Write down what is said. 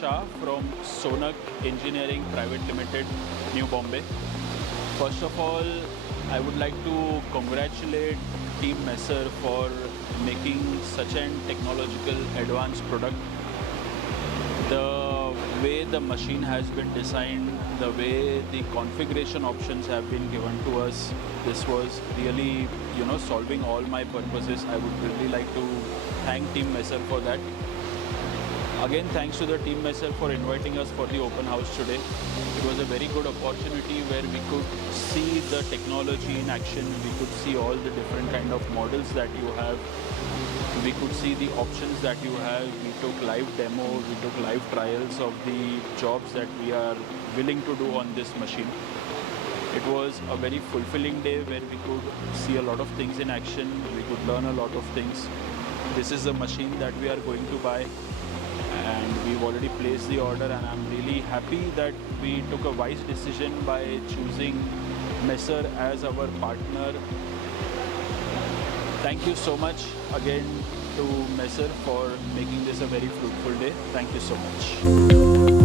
Shah from Sonak Engineering Pvt Limited, New Bombay. First of all, I would like to congratulate Team Messer for making such an technological advanced product. The way the machine has been designed, the way the configuration options have been given to us, this was really, solving all my purposes. I would really like to thank Team Messer for that. Again, thanks to the Team Messer for inviting us for the open house today. It was a very good opportunity where we could see the technology in action. We could see all the different kind of models that you have. We could see the options that you have. We took live demos, we took live trials of the jobs that we are willing to do on this machine. It was a very fulfilling day where we could see a lot of things in action. We could learn a lot of things. This is a machine that we are going to buy, and we've already placed the order, and I'm really happy that we took a wise decision by choosing Messer as our partner. Thank you so much again to Messer for making this a very fruitful day. Thank you so much.